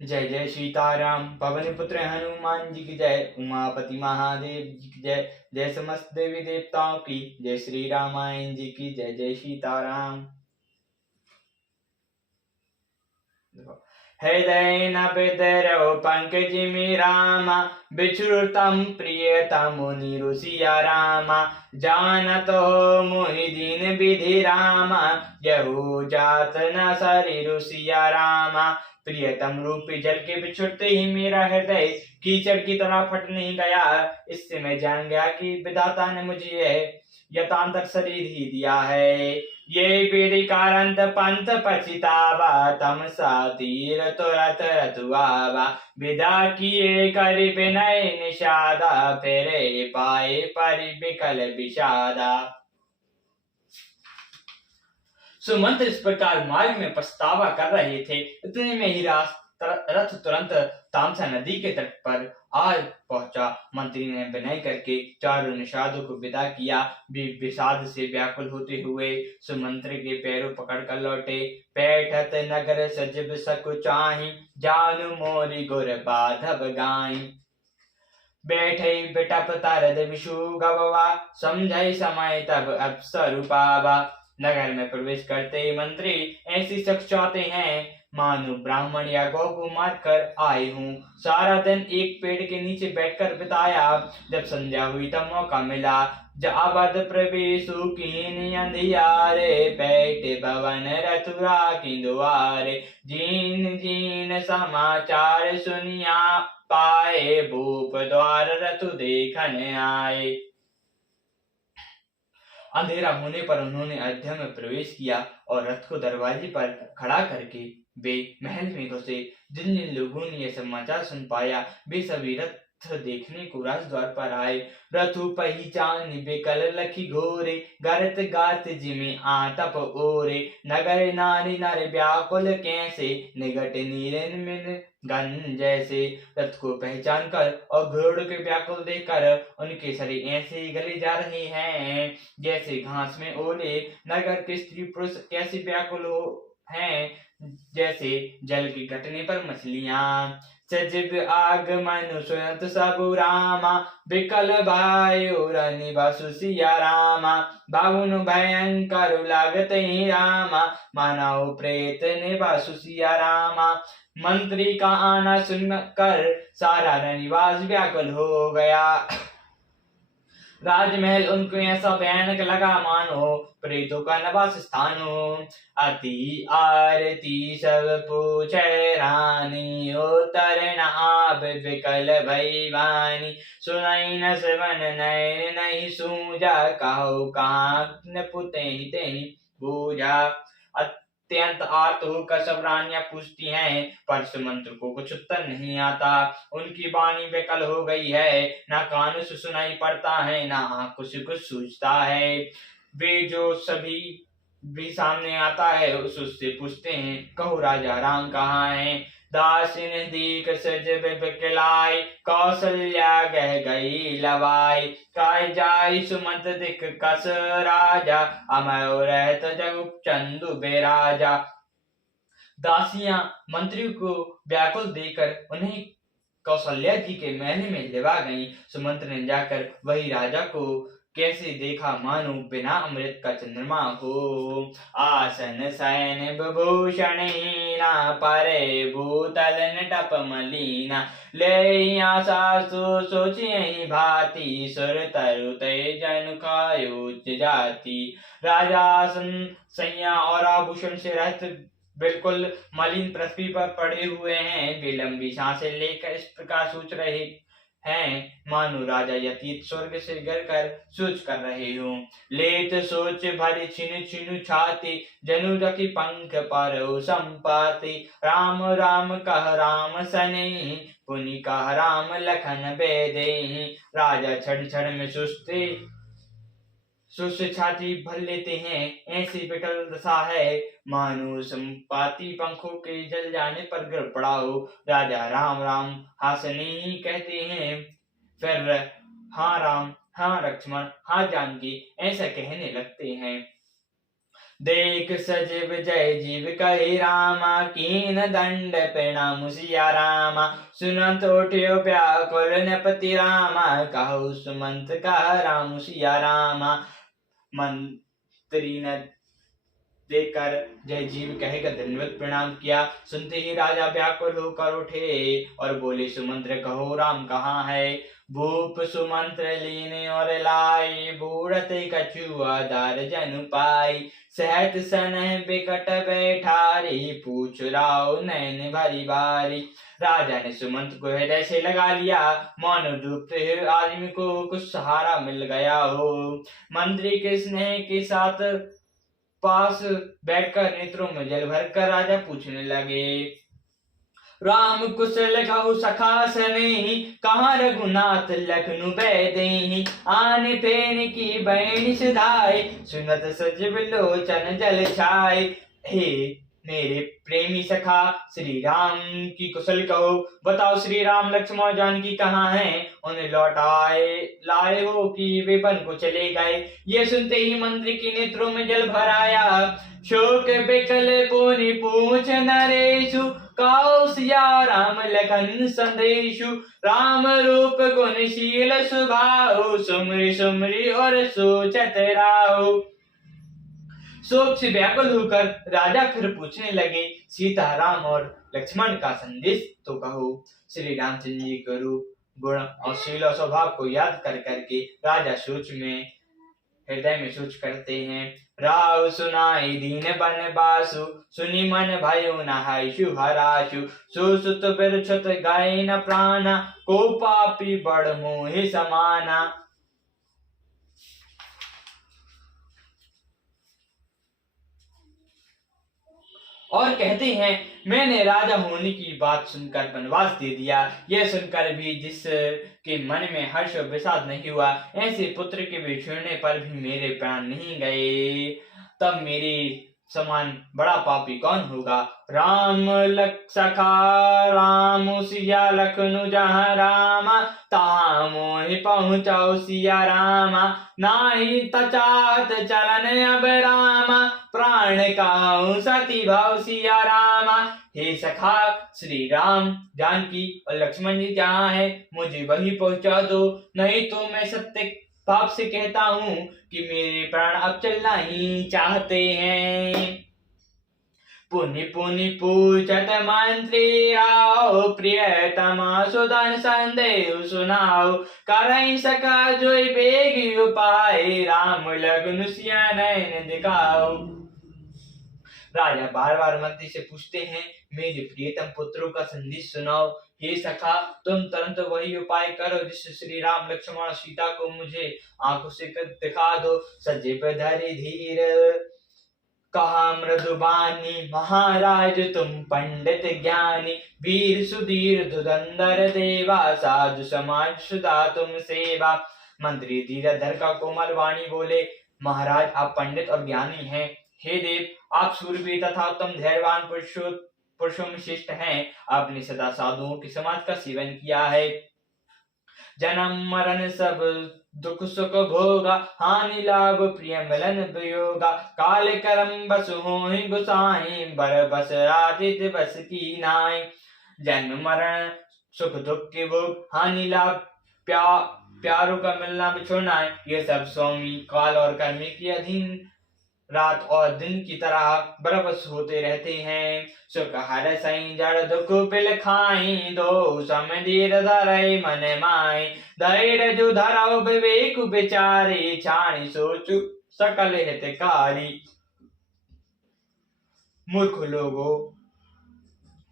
जय जय सीताराम। पवन पुत्र हनुमान जी की जय। उमापति महादेव जी की जय। जय समस्त देवी देवताओं की जय। श्री रामायण जी की जय। जय सीताराम। हृदय न बिदरो पंकजिमि रामा, बिछुरतम प्रियतम मुनि रुसिया रामा। जानत हो मुनि दीन विधि रामा, यहू जात न सरि रुसिया रामा। प्रियतम रूपी जल के बिछुड़ते ही मेरा हृदय कीचड़ की तरह फट नहीं गया। इससे मैं जान गया कि विधाता ने मुझे यथांतर शरीर ही दिया है। ये पीढ़ी कारंत पंथ पछितावा, तम सा तीर तुरत रतुआवा। विदा किए कर विनय निषादा, फेरे पाए परि बिकल विषादा। सुमंत्र इस प्रकार मार्ग में पछतावा कर रहे थे। इतने में ही रथ तुरंत तामसा नदी के तट पर आ पहुंचा। मंत्री ने विनय करके चारों निषादों को विदा किया। विषाद से व्याकुल होते हुए सुमंत्र के पैरों पकड़कर लौटे। पैठत नगर सजब सकु चाहि, जानु मोरी गुर बाधव गाई। बैठे बिटप तरद विषु गववा, समझाई समय तब अवसर पावा। नगर में प्रवेश करते ही मंत्री ऐसी शख्स चाहते हैं मानो ब्राह्मण या गौ को मार कर आए हूँ। सारा दिन एक पेड़ के नीचे बैठकर बिताया। जब संध्या हुई तब मौका मिला, जाबद प्रवेशु कीन अंधियारे। बैठे भवन रतुरा की दुआरे, जीन जीन समाचार सुनिया। पाए भूप द्वार रतु देखन आए। अंधेरा होने पर उन्होंने अयोध्या में प्रवेश किया और रथ को दरवाजे पर खड़ा करके वे महल में घुसे। जिन जिन लोगों ने यह समाचार सुन पाया, वे सभी रथ देखने को राजद्वार पर आए। रथु पहिचान बेकल लखी घोरे, गरत गात जिमे आतप ओरे। नगर नारी नर व्याकुल कैसे, निगट नीरन मिन गन जैसे। रथ को पहचान कर और घोड़ों के व्याकुल देखकर उनके शरीर ऐसे गले जा रहे हैं जैसे घास में ओले। नगर के स्त्री पुरुष कैसे व्याकुल हो हैं, जैसे जल की घटने पर मछलियां। सजग आगमन सुनत सबु रामा, बिकल वायु रनिवासु सिया रामा। बाहुन भयंकर लागत ही रामा, मानव प्रेत निवासु सिया रामा। मंत्री का आना सुनकर सारा रनिवास व्याकुल हो गया। राजमहल उनको ऐसा भयानक लगा मानो प्रेतों का निवास स्थान हो। अति आरती सब पूछे रानी, उतर न आप विकल भैवानी। सुनई न श्रवण नयन नहीं सूझा, कहो कहाँ न पुते ते बूझा। अत्यंत आर्त होकर सब रानियां पूछती हैं, पर सुमंत्र को कुछ उत्तर नहीं आता। उनकी वाणी विकल हो गई है, ना कानों से सुनाई पड़ता है, ना आंखों से कुछ सूझता है। वे जो सभी भी सामने आता है उससे पूछते हैं, कहो राजा राम कहाँ है। दासिन दीक सज बिकलाई, कौशल्या गह गई लवाई। काय जाई सुमंत दिख कस राजा, अमय रहत जग चंदु बेराजा। दासियां मंत्री को व्याकुल देकर उन्हें कौशल्या जी के महल में लेवा गई। सुमंत्र ने जाकर वही राजा को कैसे देखा मानो बिना अमृत का चंद्रमा हो। आसन शयन विभूषण हीना, परे भूतल नटप मलीना। ले सासु सोचियहि भांति, सुर तरु तेजन कायोच जाति। राजा आसन सैया और आभूषण से रहित बिल्कुल मलिन पृथ्वी पर पड़े हुए हैं। वे लंबी सांसें लेकर इस प्रकार सोच रहे हैं मानो राजा यतीत स्वर्ग से गिर कर सोच कर रहे हो। लेत सोच भरी छिनु छिनु छाती, जनु रखी पंख पर संपाति। राम राम कह राम सनेहि, पुनि कह राम लखन बेदेहि। राजा क्षण क्षण में सुस्त छाती भर लेते हैं। ऐसी विकल दशा है मानो संपाति पंखों के जल जाने पर गिर पड़ा हो। राजा राम राम हासने ही कहते हैं, फिर हाँ राम हाँ लक्ष्मण हाँ जानकी ऐसा कहने लगते हैं। देख सचिव जय जीव कही रामा, कीन दंड प्रणाम सिया रामा। सुनत उठियो व्याकुल नृपति रामा, कहु सुमंत कह राम सिया रामा। मंत्री ने देकर जय जीव कहकर दंडवत प्रणाम किया। सुनते ही राजा व्याकुल होकर उठे और बोले, सुमंत्र कहो राम कहाँ है। भूप सुमंत्र लीने और लाई, बूढ़त कछुआ दार जनु पाई। सहत सनह बिकट बैठारी, पूछ राव नैन भरी बारी। राजा ने सुमंत को हृदय से लगा लिया, मौन डूबते हुए आदमी को कुछ सहारा मिल गया हो। मंत्री के स्नेह के साथ पास बैठकर नेत्रों में जल भरकर राजा पूछने लगे, राम कुशल कहु सखा सनेही, कहाँ रघुनाथ लखनु बैदेही। आन फेन की बैणी सुधाई, सुनत सचिव लोचन जल छाए। हे मेरे प्रेमी सखा श्री राम की कुशल कहो, बताओ श्री राम लक्ष्मण जानकी कहाँ हैं। उन्हें लौटाए लाए हो कि वे वन को चले गए। ये सुनते ही मंत्री के नेत्रों में जल भर आया। शोक बिकल पुनि पूछ नरेशु, काऊ सिया राम लखन संदेशु। राम रूप गुणशील स्वभाव, सुमरि सुमरि और सोचत राव। शोक से व्याकुल होकर राजा फिर पूछने लगे, सीता राम और लक्ष्मण का संदेश तो कहो। श्री रामचंद्र जी के रूप गुण और शील और स्वभाव को याद कर करके राजा सोच में हृदय में सोच करते हैं। राव सुनाई दीन बन बासु, सुनी मन भयो नहायशु हराशु। सुसुत बिरछुत गाय न प्राणा, को पापी बड़ मोहि समाना। और कहते हैं, मैंने राजा होने की बात सुनकर वनवास दे दिया। यह सुनकर भी जिसके मन में हर्ष और विषाद नहीं हुआ, ऐसे पुत्र के बिछड़ने पर भी मेरे प्राण नहीं गए। तब मेरे समान बड़ा पापी कौन होगा। राम लख सखा राम सिया लखनु जहाँ रामा, ता मोहि पहुँचाओ सिया रामा। नाही तचात चलन अब रामा, प्राण काऊ सती भाव सिया रामा। हे सखा श्री राम जानकी और लक्ष्मण जी जहाँ है, मुझे वही पहुँचा दो, नहीं तो मैं सत्य पाप से कहता हूँ कि मेरे प्राण अब चलना ही चाहते हैं। पुनि पुनि पूछत मंत्री राव, प्रियतमा सुदन संदेह सुनाओ। करई सका जोई बेगी उपाय, राम लग्न सिया नयन दिखाओ। राजा बार बार मंत्री से पूछते हैं, मेरे प्रियतम पुत्रों का संदेश सुनाओ। हे सखा, तुम तुरंत वही उपाय करो जिससे श्री राम लक्ष्मण सीता को मुझे आंखों से दिखा दो। सजीव धरि धीर कहा मृदुबानी, महाराज तुम पंडित ज्ञानी। वीर सुधीर धुरंधर देवा, साधु समाज सुधा तुम सेवा। मंत्री धीरधर का कोमल वाणी बोले, महाराज आप पंडित और ज्ञानी हैं। हे देव, आप सूरवीर तथा उत्तम धैर्यवान पुरुषों में श्रेष्ठ हैं। आपने सदा साधुओं के समाज का सेवन किया है। जन्म मरण सब दुख सुख भोगा, हानि लाभ प्रिय मिलन वियोगा। काल करम बस होहि गुसाई, बर बस आदित्य बस की नाई। जन्म मरण सुख दुख के भोग, हानि लाभ प्यारों का मिलना बिछुड़ना, ये सब स्वामी काल और कर्मी के अधीन रात और दिन की तरह बरबस होते रहते हैं। सुख हर सई जड़ दुख पिल खाई, दो समधीर धरई मन माई। धैर्य जो धराओ विवेक विचारे, छाणी सोचु सकल हितकारी। मूर्ख लोगों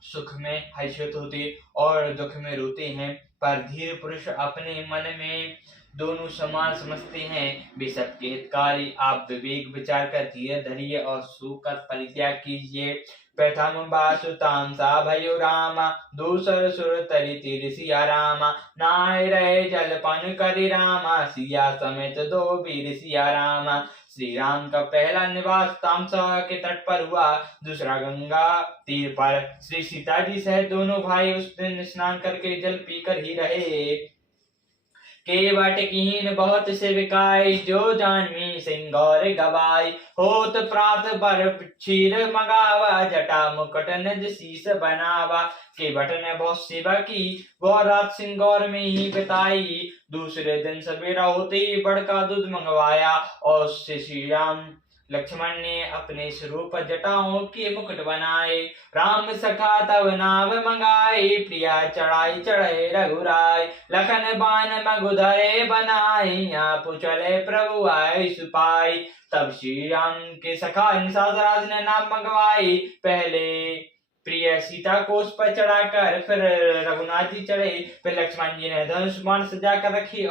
सुख में हर्षित होते और दुख में रोते हैं, पर धीर पुरुष अपने मन में दोनों समान समझते हैं। वे सबके हितकारी। आप विवेक विचार कर धीरज धरिए और सुख का परित्याग कीजिए। प्रथम बासुताम सा भयो रामा, दूसर सुर तरि तिर सिया रामा। नाय रहे जलपन करि रामा, सिया समेत दो वीर सिया रामा। श्री राम का पहला निवास तामसा के तट पर हुआ, दूसरा गंगा तीर पर। श्री सीता जी सहित दोनों भाई उस दिन स्नान करके जल पीकर ही रहे। केवट कीन बहुत सेविकाई, जो जानवी सिंगौर गवाई। होत प्रात पर क्षीर मंगावा, जटा मुकुट निज शीस बनावा। केवट ने बहुत सेवा की, वह रात सिंगौर में ही बिताई। दूसरे दिन सवेरा होते ही बड़का दूध मंगवाया, और उससे श्री राम लक्ष्मण ने अपने स्वरूप जटाओं के मुकुट बनाए। राम सखा तब नाव मंगाए, प्रिया चढ़ाई चढ़े रघुराय। लखन बान मगुधरे बनाई, आप चले प्रभु आए सुपाई। तब श्री राम के सखा निषादराज ने नाव मंगवाई। पहले प्रिय सीता को उस पर चढ़ाकर फिर रघुनाथ जी चढ़े। फिर लक्ष्मण जी ने धनुष बाण सजा कर रखी,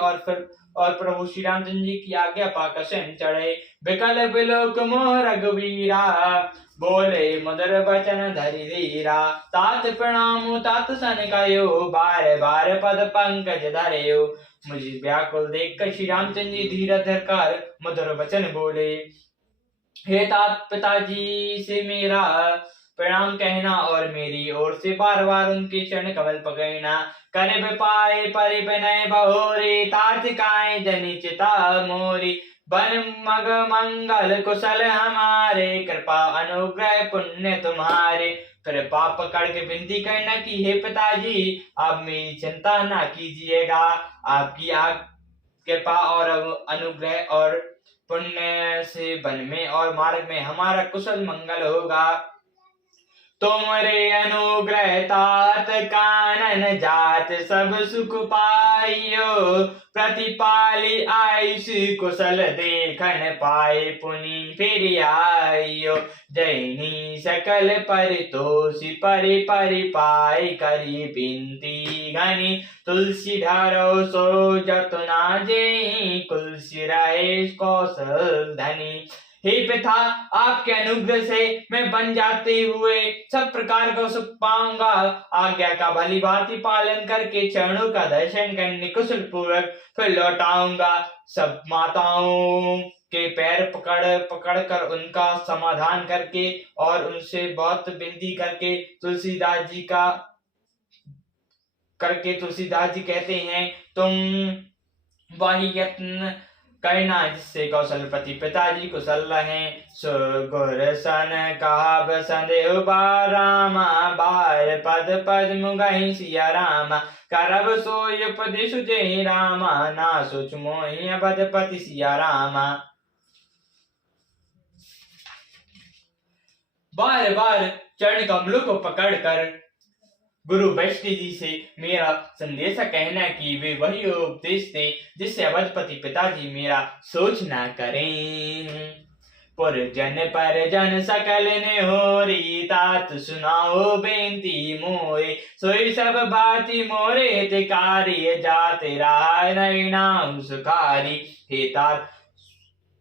और प्रभु श्री रामचंद्र जी की आज्ञा पाकर स्वयं चढ़े। बिकल बिलोक मोह रघुवीरा, बोले मधुर वचन धरि धीरा। तात प्रणाम तात सन कयो, बार बार पद पंकज धरयो। मुझे व्याकुल देख कर श्री रामचंद्र जी धीरज धरकर मधुर वचन बोले। हे तात पिताजी से मेरा प्रणाम कहना, और मेरी ओर से बार बार उनके चरण कमल पकड़ना। कर पाए परि विनय बहोरी, तात काए जनि चिता मोरी। बन मग मंगल कुशल हमारे, कृपा अनुग्रह पुण्य तुम्हारे। कृपा पकड़ के विनती करना कि हे पिताजी, आप मेरी चिंता ना कीजिएगा। आपकी कृपा और अनुग्रह और पुण्य से वन में और मार्ग में हमारा कुशल मंगल होगा। तुमरे अनुग्रह तात कानन जात, सब सुख पाइयो। प्रतिपाली आयुष कुशल देखन पाए, पुनि फिर आइयो। जैनी सकल परितोषि परि परि पाए, करी बिनती घनी। तुलसी धरो सो जतना जेहि, तुलसी रहे कौशल धनी। हे पिता, आपके अनुग्रह से मैं बन जाते हुए सब प्रकार का सुख पाऊंगा। आज्ञा का भली भांति पालन करके चरणों का दर्शन करने कुशल पूर्वक फिर लौट आऊंगा। सब माताओं के पैर पकड़ कर उनका समाधान करके और उनसे बहुत विनती करके तुलसीदास जी कहते हैं, तुम वही यत्न करना जिससे कौशलपति पिताजी कुशल रहे। सुगुर सन कहा संदेह रामा, बार पद पद मुगहि सिया रामा। करब सोई उपदेश जय रामा, ना सोच मोहि अवधपति सिया रामा। बार बार चरण कमलों को पकड़कर गुरु वैष्णव जी से मेरा संदेश कहना कि वे वही उपदेश दे जिससे अवधपति पिताजी मेरा सोच ना करें। पुरजन परजन सकल ने होरी, तात सुनाओ बेनती मोरे। सोई सब भांति मोरे हितकारी, जाते राह नहीं नाम सुखारी। हे तात,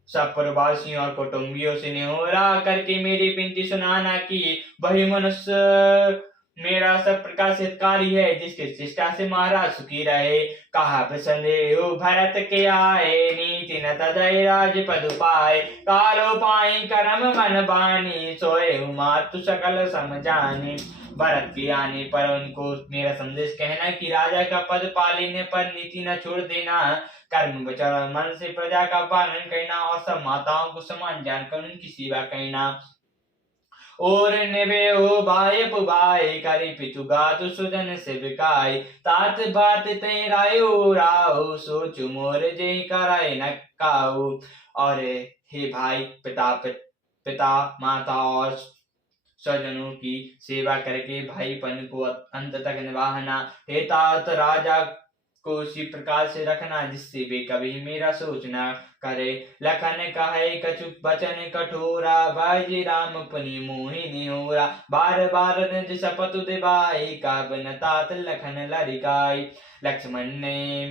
सब प्रवासियों और कुटुंबियों से निहोरा करके मेरी विनती सुनाना कि वही मनुष्य मेरा सब प्रकार से हितकारी है, जिसके चेष्टा से महाराज सुखी रहे। कहा संदेह भरत के आए, नीति न तजय राज पद पाए। कालो पाई करम मन बानी, सोए मातु सकल समझानी। भरत के आने पर उनको मेरा संदेश कहना कि राजा का पद पा लेने पर नीति न छोड़ देना, कर्म विचार मन से प्रजा का पालन करना और सब माताओं को समान जानकर उनकी सेवा करना। और निवे हो बाय पुबाय, करी पितु गातु सुजन सेविकाय। तात बात तय रायो राहो, सोचु मोर जय कराय न काऊ। और हे भाई, पिता माता और स्वजनों की सेवा करके भाईपन को अंत तक निभाना। हे तात, राजा को उसी प्रकार से रखना जिससे वे कभी मेरा सोच न करे। लखन कहे कछु बचन कठोरा, बाजी राम पुनि मोहि निहोरा। बार बार निज शपथ दिवाई, काबन तात लखन लरिकाई। लक्ष्मण ने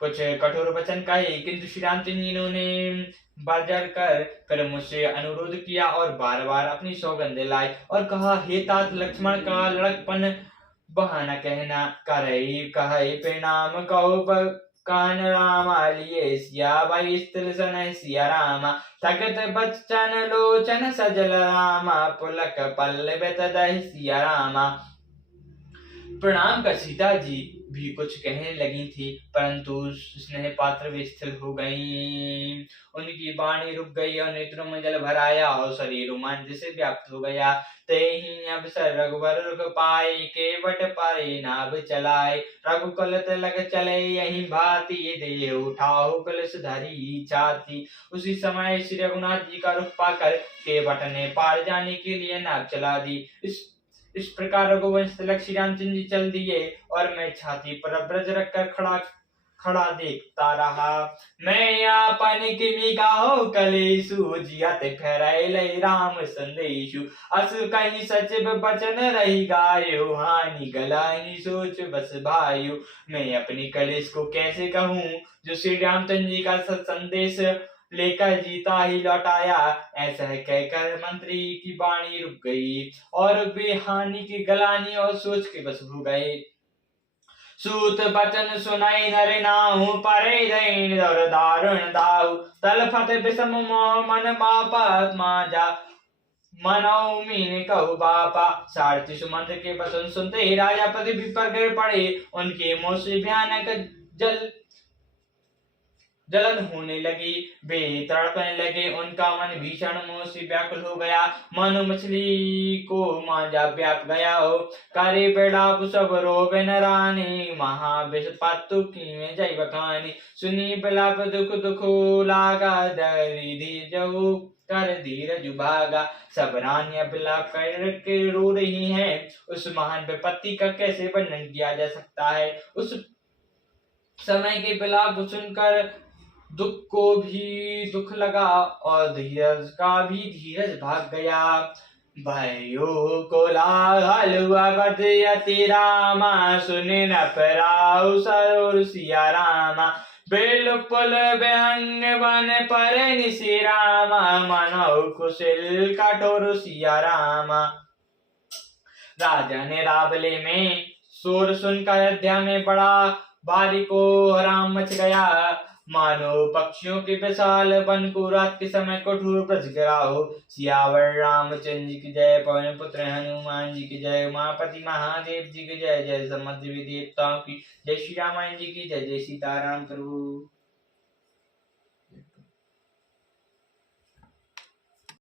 कुछ कठोर वचन कहे, किंतु श्री रामचंद्र जी ने बजर कर फिर मुझसे अनुरोध किया और बार बार अपनी सौगंध दिलाई और कहा, हे तात, लक्ष्मण का लड़कपन बहाना कहना। कहे प्रणाम कहो कान रामा, लिए सिया भाई स्थिर सन सिया रामा। थकत बच्चन लोचन सजल रामा, पुलक पल्लवित दहि सिया रामा। प्रणाम कर सीता जी भी कुछ कहने लगी थी, परंतु स्नेह पात्र भी स्थिर हो गई। उनकी वाणी रुक गई और नेत्रों में जल भर आया और शरीर रोमांच से व्याप्त हो गया। तेहि अवसर रघुवर रुक पाए, केवट पारे नाव चलाए। रघुकुल तिलक चले यहीं भांति, देह उठाओ कलश धरी छाती। उसी समय श्री रघुनाथ जी का रुख पाकर केवट ने पार जाने के लिए नाव चला दी। इस प्रकार रघुवंश तिलक श्री रामचंद्र जी चल दिए और मैं छाती पर ब्रज रखकर खड़ा देखता रहा। मैं आपन किमी गाओ कलेसु, जियत फैरैलै राम संदेशु। असु कहीं सचिव बचन रही गायो, हानि गलानी सोच बस भायो। मैं अपनी कलेश को कैसे कहूँ, जो श्री रामचंद्र जी का संदेश लेकर जीता ही लौट आया। ऐसा कहकर मंत्री की वाणी रुक गई और वे हानि की गलानी और सोच के बस हो गए। सूत बचन सुनाई नर नाहु, परे दैन दर दारुण दाहु। तलफत विषम मोह मन बापा, माजा मनौ मीन कहु बापा। सारथी सुमंत्र के वचन सुनते ही राजा पृथ्वी पर गिर पड़े। उनके मुंह से भयानक जलन होने लगी, वे तड़पने लगे। उनका मन भीषण मोह से व्याकुल हो गया, मानो मछली को मांझा व्याप गया हो। करे बेड़ाप सब रोवे न रानी, महाविष पातु कीमे जय बखानी। सुनी बिलाप दुख दुख लागा, दरी धीरजहु कर धीरज भागा। सब रानियां बिलाप कर के रो रही हैं। उस महान विपत्ति का कैसे वर्णन किया जा सकता है। उस समय के बिलाप सुनकर दुख को भी दुख लगा और धीरज का भी धीरज भाग गया। भयो कोलाहल अवध अति रामा, सुने न पराउ सरोर सिया रामा। बिलपुल व्यंग बन पर निशि रामा, मनौ कुशल कठोर सिया रामा। राजा ने रावले में शोर सुनकर अयोध्या में बड़ा भारी को हराम मच गया। मानो पक्षियों के विशाल वन को रात के समय कठोर ब्रज गिरा हो। सियावर रामचंद्र जी की जय, पवन पुत्र हनुमान जी की जय, उमापति महादेव जी की जय, जय समस्त देवताओं की जय, श्री रामायण जी की जय, जय सीताराम प्रभु।